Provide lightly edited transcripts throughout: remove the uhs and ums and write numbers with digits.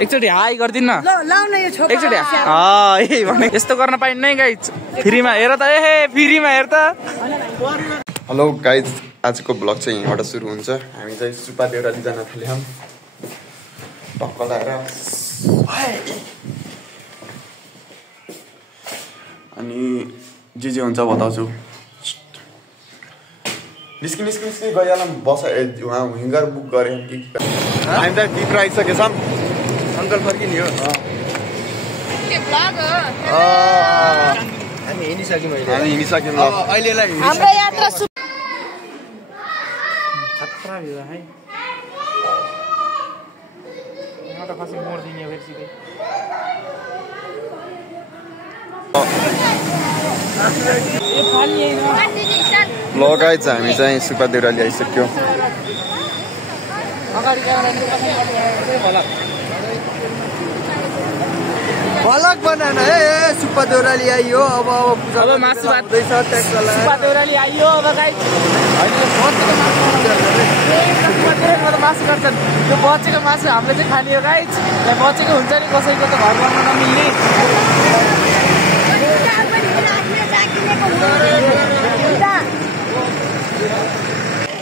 एकचोटि हाई गर्दिन एकचोटि यही भने यस्तो गर्न पाइन्न है गाइज फ्रीमा हेर त फ्रीमा हेर त। हेलो गाइज आजको ब्लग चाहिँ यहाँबाट सुरु हुन्छ। हामी चाहिँ सुपा देउराली जान थाल्यौँ टक्क लगाएर अनि जे हुन्छ बताउँछु। निस्कि गइहालौँ बस उहाँ विङ्गर बुक गरेँ कि हामी त टिप्रो आइसकेछौँ। अङ्कल फर्किने हो हामी हिँडिसक्यौँ अहिलेलाई हाम्रो यात्रा खतरा भयो है यहाँ त कसै मोर्दिने फेरि ल गाइज हामी चाहिँ सुपा देउराली आइसक्यो। भलक बनाना सुपा देउराली आइयो। अब मासु सुपा देउराली आइयो। अब गाइज मासु गर्छन् त्यो बचेको मासु हामीले चाहिँ खाने हो गाइज। त्यहाँ बचेको हुन्छ नि कसैको त घर बनाउन नमिल्ने।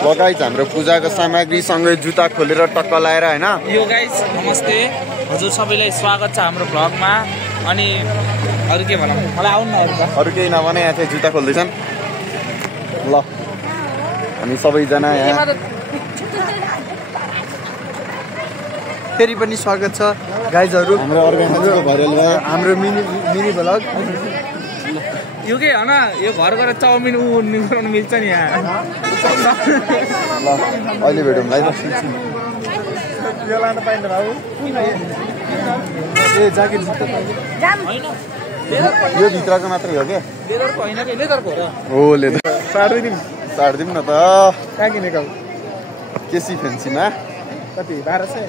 ल गाइज हाम्रो पूजाको सामग्रीसँगै जुत्ता खोलेर टक्क लगाएर होइन। यो गाइज नमस्ते हजुर सबैलाई स्वागत छ हाम्रो भ्लगमा। अनि अरू के भनौँ मलाई आउनु न अरू केही नभने यहाँ चाहिँ जुत्ता खोल्दैछन्। ल हामी सबैजना यहाँ फेरि पनि स्वागत छ गाइजहरू हाम्रो अर्गानाइजरको भरेलमा हाम्रो मिनी भ्लग। यो के होइन यो घर गएर चाउमिन गराउनु मिल्छ नि यहाँ। ल अहिले भेटौँ है। यो लान पाइन्न बाबु ज्याकेट यो भित्रको मात्रै हो क्या लेदरको होइन कि लेदरको हो र हो लेदर साटिदिउँ न त। कहाँ किनेको केसी फेन्सीमा कति 1200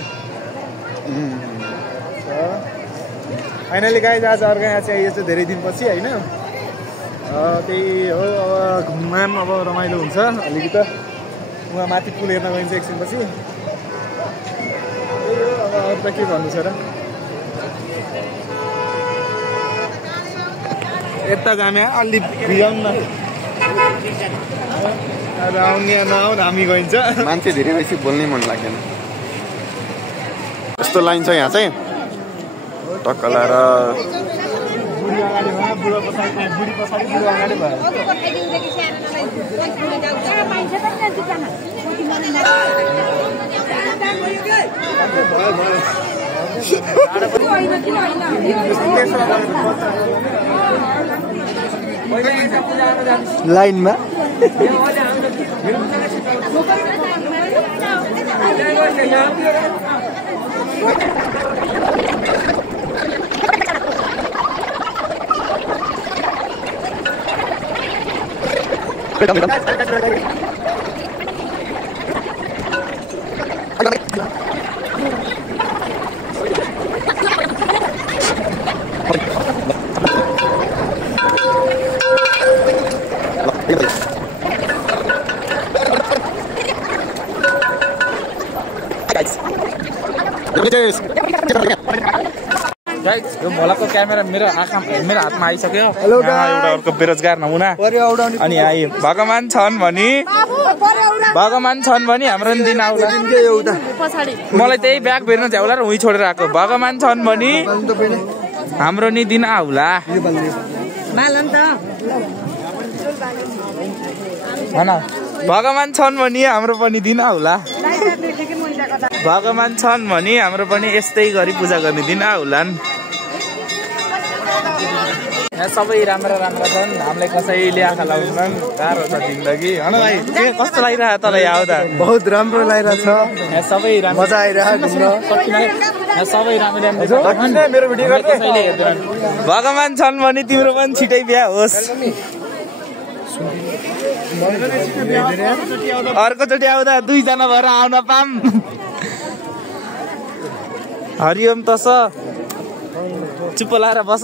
फाइनली गाइज आज अर्गान चाहिँ यो चाहिँ धेरै दिनपछि होइन। त्यही हो अब घुममा पनि अब रमाइलो हुन्छ अलिकति। उहाँ माथि पुल हेर्न गइन्छ एकछिनपछि। त्यही हो अब अरू त के भन्नु छ र। यता जाने अलि भिजाउँ न आउने नआउन हामी गइन्छ। मान्छे धेरै बेसी बोल्नै मन लाग्दैन। यस्तो लाइन छ यहाँ चाहिँ टक्क लाएर बुढी अगाडि भयो बुढो पछाडि बुढी पछाडि बुढो अगाडि भयो। लाइनमा यो भोलाको क्यामेरा मेरो हातमा आइसक्यो। एउटा अर्को बेरोजगार नमुना अनि आयो। भगवान छन् भने हाम्रो दिन आउला। मलाई त्यही ब्याग भेट्न झ्याउला र उही छोडेर आएको। भगवान छन् भने हाम्रो नि दिन आउला भन। भगवान छन् भने हाम्रो पनि दिन आउला। भगवान छन् भने हाम्रो पनि यस्तै गरी पूजा गर्ने दिन आउलान्। यहाँ सबै राम्रा छन्। हामीलाई कसैले आँखा लाउँछन्। गाह्रो छ जिन्दगी होइन भाइ। के कस्तो लागिरहेको तँलाई आउँदा? बहुत राम्रो लागिरहेछ। यहाँ सबै मजा आइरहेको सबै राम्रो भगवान छन् भने तिम्रो पनि छिटै बिहा होस्। अर्कोचोटि आउँदा 2 जना भएर आउन पाम। हरिओम तस चुप लाएर बस।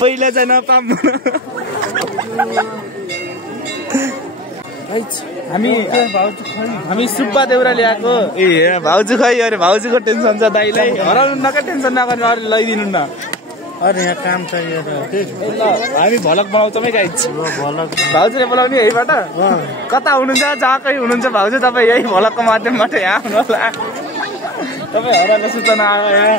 पहिला चाहिँ नपाम। हामी सुब्बा देउरा ल्याएको ए भाउजू खै अरे भाउजूको टेन्सन छ दाइलाई हराउनु न क्या टेन्सन नगर्नु अरे लैदिनु न अरे यहाँ काम छ हामी भलक बनाउँछौँ है गाइज भाउजूले बोलाउने यहीबाट कता हुनुहुन्छ जहाँकै हुनुहुन्छ भाउजू तपाईँ यही भलकको माध्यमबाट यहाँ आउनु होला तपाईँ हराएको सूचना आयो यहाँ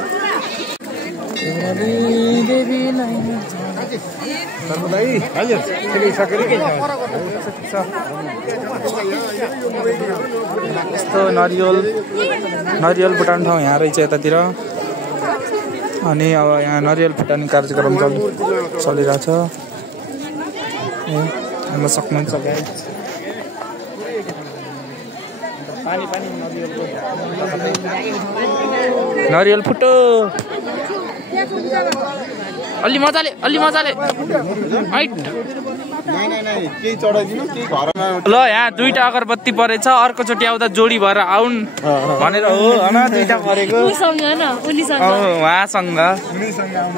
यस्तो नरिवल फुटाउने ठाउँ यहाँ रहेछ यतातिर अनि अब यहाँ नरिवल फुटाउने कार्यक्रम चलिरहेछ हेर्न सक्नुहुन्छ गाइज पानी नरिवल फुटो अलि मजाले ल यहाँ दुईटा अगरबत्ती परेछ अर्कोचोटि आउँदा जोडी भएर आउन् भनेर हो होइन दुईटा परेको उहाँसँग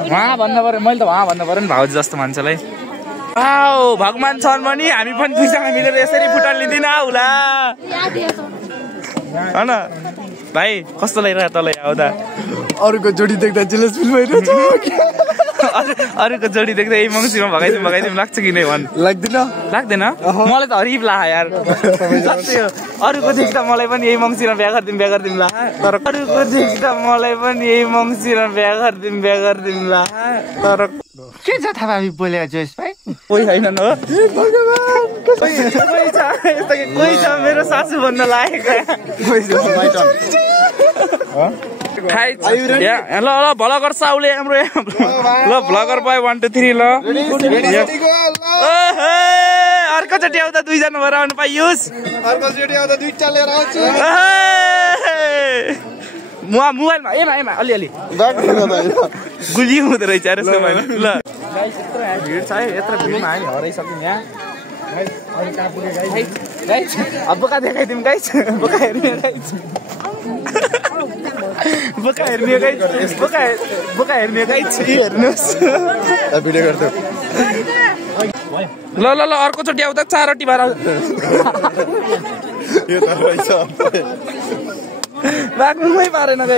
उहाँ भन्नु पर्यो मैले त उहाँ भन्नु पर्यो नि भाउजू जस्तो मान्छेलाई भगवान छन् भने हामी पनि दुईजना मिलेर यसरी फुटान लिँदैन होला होइन भाइ कस्तो लागिरहेको तँलाई आउँदा अरूको जोडी देख्दा जेलस फिल भइरहेछ अरूको जोडी देख्दा यही मङ्सिरमा भगाइदिउँ लाग्छ कि नै भन् लाग्दैन मलाई त हरिब ला यार अरूको देख्दा मलाई पनि यही मङ्सिरमा बिहा गरिदिउँ ला तर अरूको देख्दा मलाई पनि यही मङ्सिरमा बिहा गरिदिउँ ला तर के छ थाहा हामी बोलेको जोइस भाइ कोही छैन हो कोही छ मेरो सासू भन्न लागेको ल भ्लगर साउले हाम्रो ल भ्लगर पायो 1 2 3 ल अर्कोचोटि आउँदा दुईजना भएर आउनु पाइयोस् अर्कोचोटि आउँदा दुईटा लिएर आउँछु मोबाइलमा एमा अलिअलि गुलियो हुँदो रहेछ ल भिड छ है यत्रो भिडमा हामी हराइसक्यौँ यहाँ बोका देखाइदिउँ गाइस बोका हेर्ने गाइस हेर्नुहोस् ल अर्कोचोटि आउँदा 4 रोटी भएर राख्नुमै पारेन ल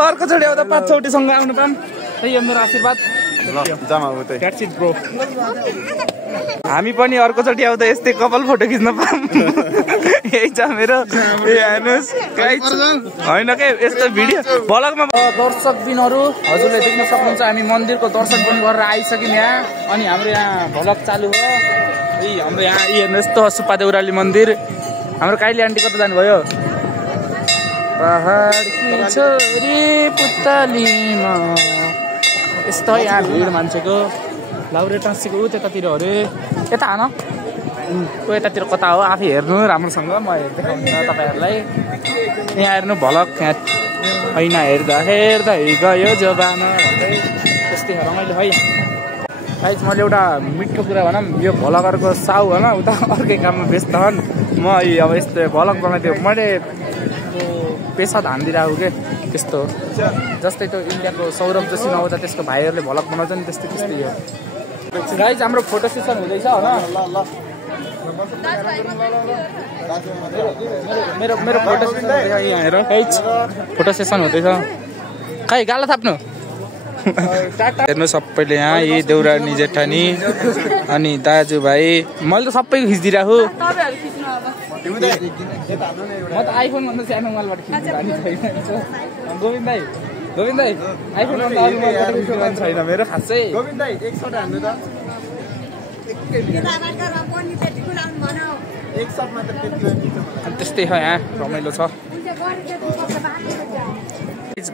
अर्कोचोटि आउँदा 5 चौटीसँग आउनु पाऊँ त्यही हो मेरो आशीर्वाद हामी पनि अर्कोचोटि आउँदा यस्तै कपाल फोटो खिच्न पाऊँ यही छ मेरो हेर्नुहोस् होइन के यस्तो भिडियो भ्लगमा दर्शकबिनहरू हजुरले देख्न सक्नुहुन्छ हामी मन्दिरको दर्शन पनि गरेर आइसक्यौँ यहाँ अनि हाम्रो यहाँ भ्लग चालु हो हाम्रो यहाँ हेर्नुहोस् त सुब्बा देउराली मन्दिर हाम्रो काइली आन्टी कता जानुभयो पहाडकी छोरी पुतलीमा यस्तो यहाँ भिड मान्छेको लाउरे टाँसीको त्यतातिर अरे यता हान को यतातिर कता हो आफै हेर्नु राम्रोसँग म देखाउँदिनँ तपाईँहरूलाई यहाँ हेर्नु भलक यहाँ ऐना हेर्दा गयो जबाना त्यस्तै रमाइलो है गाइस मैले एउटा मिठो कुरा भनौँ यो भलगरको साउ होइन उता अर्कै काममा व्यस्त हन् म अब यस्तो भलग बनाइदियो मैले पेसा धान दिइरहेको के त्यस्तो जस्तै त्यो इन्डियाको सौरभ जोशी नहुँदा त्यसको भाइहरूले भलग बनाउँछ नि त्यस्तै हो गाइस हाम्रो फोटो सेसन हुँदैछ होइन मेरो फोटो सेसन यहाँ हेर फोटो सेसन हुँदैछ खै गाला थाप्नु हेर्नु सबैले यहाँ यही देउरानी जेठानी अनि दाजुभाइ मैले त सबै खिचिदिरहेको म त आइफोन भन्दा सानो मोबाइलबाट खिच्नु गोविन्द दाई आइफोन भन्दा अरू मोबाइलबाट खिच्नु छैन मेरो खासै त्यस्तै छ यहाँ रमाइलो छ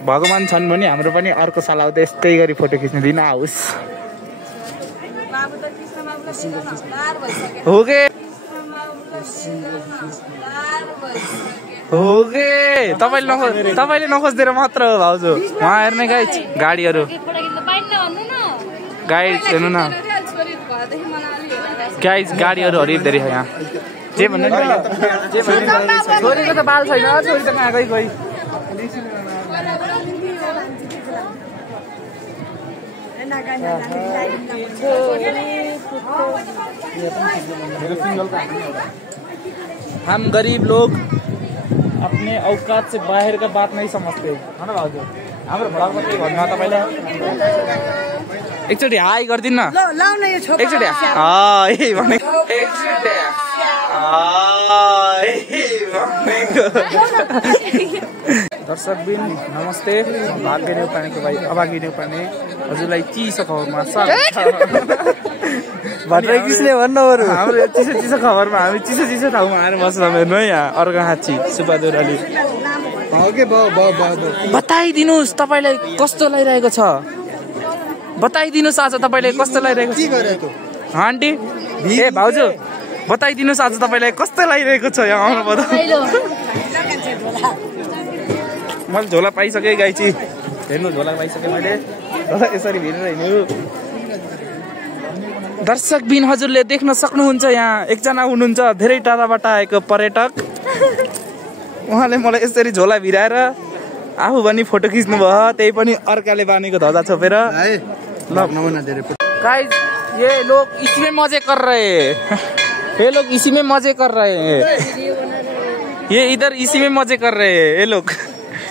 भगवान छन् भने हाम्रो पनि अर्को साल आउँदा यस्तै गरी फोटो खिच्न दिन आओस् हो के तपाईँले नखोजिदिएर मात्र हो भाउजू उहाँ हेर्ने गाडीहरू हेर्नु न गाडीहरू हरिँदो रहेछ यहाँ जे भन्नु छोरीको त बाल छैन छोरी त कहाँ गई हम गरीब लोग अपने औकात से बाहर का बात नहीं समझते है ना भाउजू हाम्रो भडाको के भन्नु तपाईले एकचोटी हाई गर्दिन न लाउन यो छोरा एकचोटी यही भनेको एकचोटी दर्शकबिन नमस्ते भाग्य नेउपानेको भाइ अभागी नेउपाने हजुरलाई चिसो खबरमा भट्टराई किसले भन्नुभयो हाम्रो चिसो खबरमा हामी चिसो ठाउँमा आएर बस्छौँ हेर्नु है यहाँ अर्घाखाँची सुब्बा देउराली बताइदिनुहोस् तपाईँलाई कस्तो लागिरहेको छ बताइदिनुहोस् आज तपाईँलाई कस्तो लागिरहेको छ आन्टी ए भाउजू बताइदिनुहोस् आज तपाईँलाई कस्तो लागिरहेको छ यहाँ आउनु पर्दा मैले झोला पाइसकेँ गाइची हेर्नु झोला पाइसकेँ मैले यसरी हेरिरहनु दर्शकबिन हजुरले देख्न सक्नुहुन्छ यहाँ एकजना हुनुहुन्छ धेरै टाढाबाट आएको पर्यटक उहाँले मलाई यसरी झोला भिराएर आफू पनि फोटो खिच्नु भयो त्यही पनि अर्काले बानेको ध्वजा छोपेर गाइस ये लोग इसमें मजे कर रहे हैं ये लोग इसी में मजे कर रहे हैं ये इधर इसी में मजे कर रहे हैं ये लोग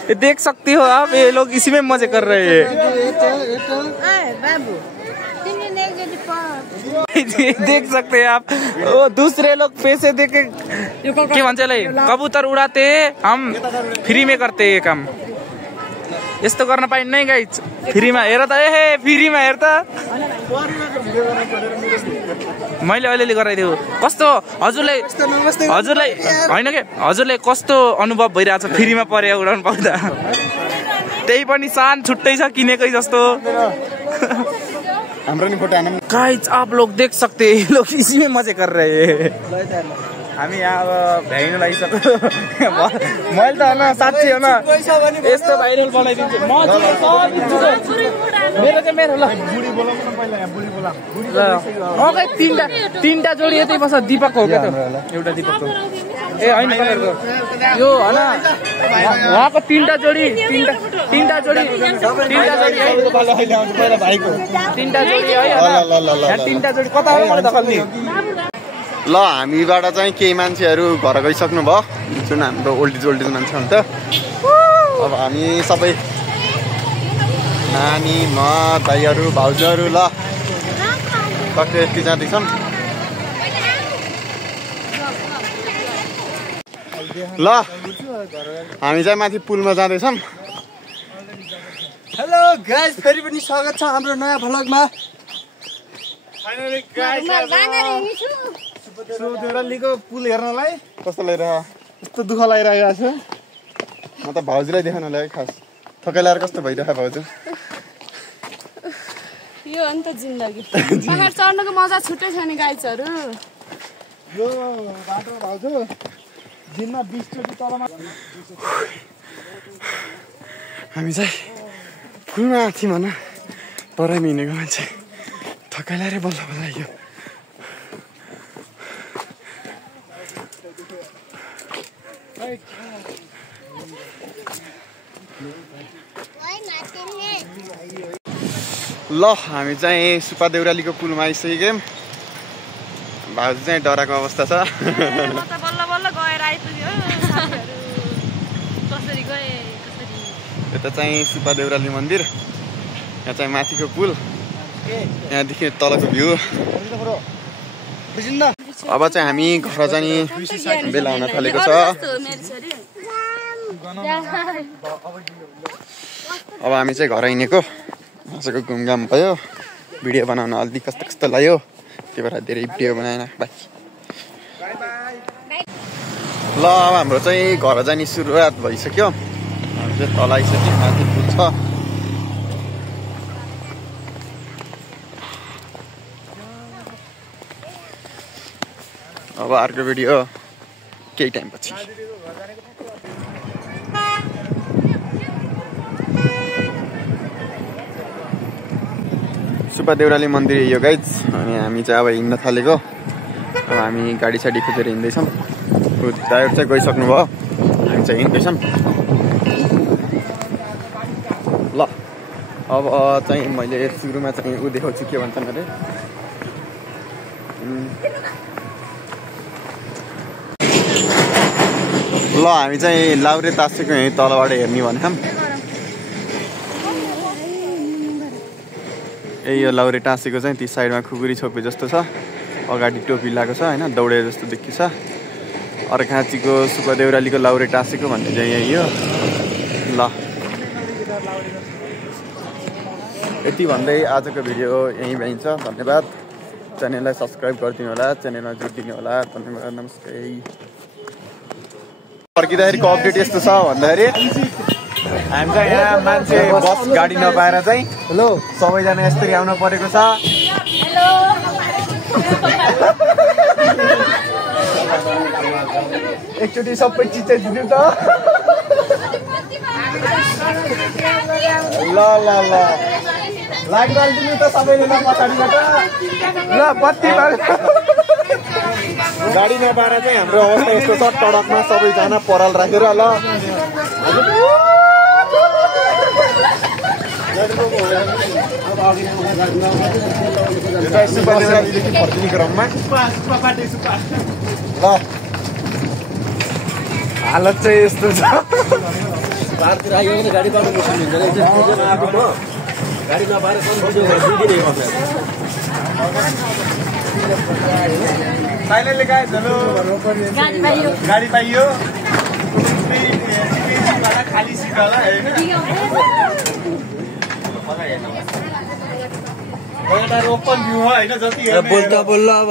ये देख सकते हो आप ये लोग इसी में मजे कर रहे हैं देख सकते हैं आप वो दूसरे लोग पैसे देके के भन्छ कबूतर उड़ाते हम फ्री में करते ये काम यस्तो गर्न पाइन्न है गाइस फ्रीमा हेर त ए फ्रीमा हेर त मैले अलिअलि गराइदियो कस्तो हजुरलाई होइन के हजुरलाई कस्तो अनुभव भइरहेछ फ्रीमा पर्या उडाउनु पाउँदा त्यही पनि सान छुट्टै छ किनेकै जस्तो हाम्रो नि फोटो हान्नु गाइस आप लोग देख सकते हैं ये लोग इसी में मजे कर रहे हैं हामी यहाँ अब भ्याइनु लागिसक्यो मैले त होइन साँच्ची होइन यस्तो भाइरल बनाइदिन्छु म मेरो चाहिँ मेरो ल तीनटा जोडी यतै बस्छ दिपक हो क्या त एउटा दिपक हो ए होइन यो होइन उहाँको तीनटा जोडी है तीनटा जोडी कता हो मलाई दखल्ने ल हामीबाट चाहिँ केही मान्छेहरू घर गइसक्नु भयो जुन हाम्रो ओल्डिज मान्छे हो नि त अब हामी सबै नानी म दाइहरू भाउजूहरू ल टक्कै यति जाँदैछौँ ल हामी चाहिँ माथि पुलमा जाँदैछौँ हेलो गाइस फेरि पनि स्वागत छ हाम्रो नयाँ भ्लगमा देउरालीको पुल हेर्नलाई कस्तो लागिरहेको यस्तो दुःख लागिरहेको छ म त भाउजूलाई देखाउन लाग्यो खास थकाइलाएर कस्तो भइरहेको भाउजू यो अन्त जिन्दगी पहाड चढ्नुको मजा छुट्टै छ नि गाइजहरू यो बाटो भाउजू दिनमा 20 चोटि तलमा हामी चाहिँ फुलमा थियौँ भन पराइमा हिँडेको मान्छे थकाइलाएर बल्ल यो ल हामी चाहिँ सुब्बा देउरालीको पुलमा आइसक्यौँ भाउजू चाहिँ डराएको अवस्था छ यता चाहिँ सुब्बा देउराली मन्दिर यहाँ चाहिँ माथिको पुल यहाँदेखि तलको भ्यू अब चाहिँ हामी घर जाने बेला हुन थालेको छ अब हामी चाहिँ घर हिँडेको आजको घुमघाम भयो भिडियो बनाउन अलिक कस्तो कस्तो लाग्यो त्यही भएर धेरै भिडियो बनाएन बाँकी ल अब हाम्रो चाहिँ घर जाने सुरुवात भइसक्यो हामी चाहिँ तल आइसक्यो माथि पुग्छ अब अर्को भिडियो केही टाइम पछि सुब्बा देउराली मन्दिर यो गाइज अनि हामी चाहिँ अब हिँड्न थालेको अब हामी गाडी साडी खोजेर हिँड्दैछौँ दाइहरू चाहिँ गइसक्नु भयो हामी चाहिँ हिँड्दैछौँ ल अब चाहिँ मैले सुरुमा चाहिँ ऊ देखाउँछु के भन्छन् अरे ल हामी चाहिँ लाउरे तासेको यहीँ तलबाट हेर्ने भनेछौँ यही यो लाउरे टाँसेको चाहिँ ती साइडमा खुकुरी छोपे जस्तो छ अगाडि टोपी लगाएको छ होइन दौडे जस्तो देखिन्छ अर्घाँचीको सुब्बा देउरालीको लाउरे टाँसेको भन्ने चाहिँ यही हो ल यति भन्दै आजको भिडियो यहीँ भइन्छ धन्यवाद च्यानललाई सब्सक्राइब गरिदिनु होला च्यानलमा जोडिदिनु होला धन्यवाद नमस्ते फर्किँदाखेरिको अपडेट यस्तो छ भन्दाखेरि हामी चाहिँ यहाँ मान्छे बस गाडी नपाएर चाहिँ हेलो सबैजना यसरी आउन परेको छ एकचोटि सबै चिज चाहिँ दिनु त ल ल ल लाइट बालिदिनु त सबैले ल पछाडिबाट ल बत्ती गाडी नपाएर चाहिँ हाम्रो अवस्था यस्तो छ टडकमा सबैजना पराल राखेर ल फर्किने क्रममा ल हालत चाहिँ यस्तो छ गाडी पाउनु मुस्किल हुन्छ गाडी नपाएर फाइनली गाइस हेलो गाडी पाइयो खाली सिट होला हैन एउटा ओपन भ्यू हो हैन जति बोल्ला अब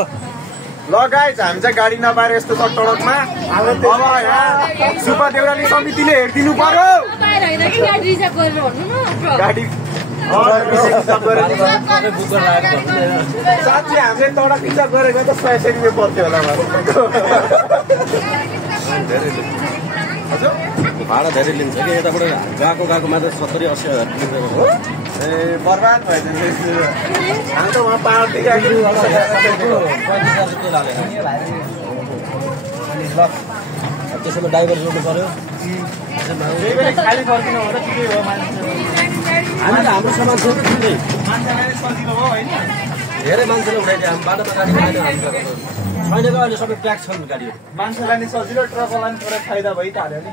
ल गाइस हामी चाहिँ गाडी नपाएर यस्तो छ टडकमा अब यहाँ सुब्बा देउराली समितिले हेरिदिनु पर्यो गाडी साँच्चै हामीले तडक रिजर्भ गरेको त 100 रुपियाँ पर्थ्यो होला भाडा धेरै लिन्छ कि यताबाट गएको मात्र 70-80 हजार लिन्छ हो ए बर्बाद भएछ हामी त वहाँ पाहाडदेखि त्यसमा ड्राइभर जोड्नु पर्यो खाली फर्किनु हो र ठिकै हो हामीले हाम्रो सामान छोड्दै मान्छेलाई सजिलो हो होइन धेरै मान्छेले उठाइदियो हामी बाटोमा गाडी छैन छैनको अहिले सबै प्याक छन् गाडी मान्छेलाई नि सजिलो ट्रकलाई नि थोरै फाइदा भइहाल्यो नि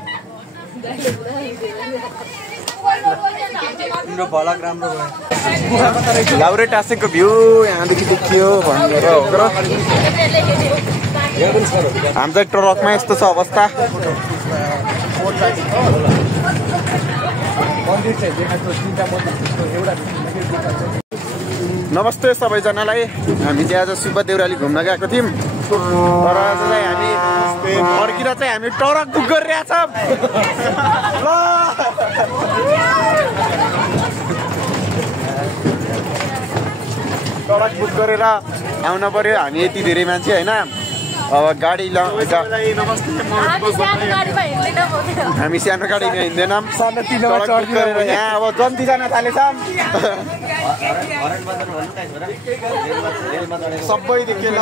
तिम्रो भलक राम्रो भयो लाउरे टाँसेको भ्यू यहाँदेखि देखियो भनेर हो र हाम्रो चाहिँ ट्रकमा यस्तो छ अवस्था नमस्ते सबैजनालाई हामी चाहिँ आज सुब्बा देउराली घुम्न गएको थियौँ तर आज चाहिँ हामी फर्किँदा चाहिँ हामी ट्रक बुक गरिरहेछौँ ल ट्रक बुक गरेर आउन पर्यो हामी यति धेरै मान्छे होइन अब गाडी हामी सानो गाडीमा हिँड्दैनौँ यहाँ अब जन्ती जान थालेछौँ सबैदेखि ल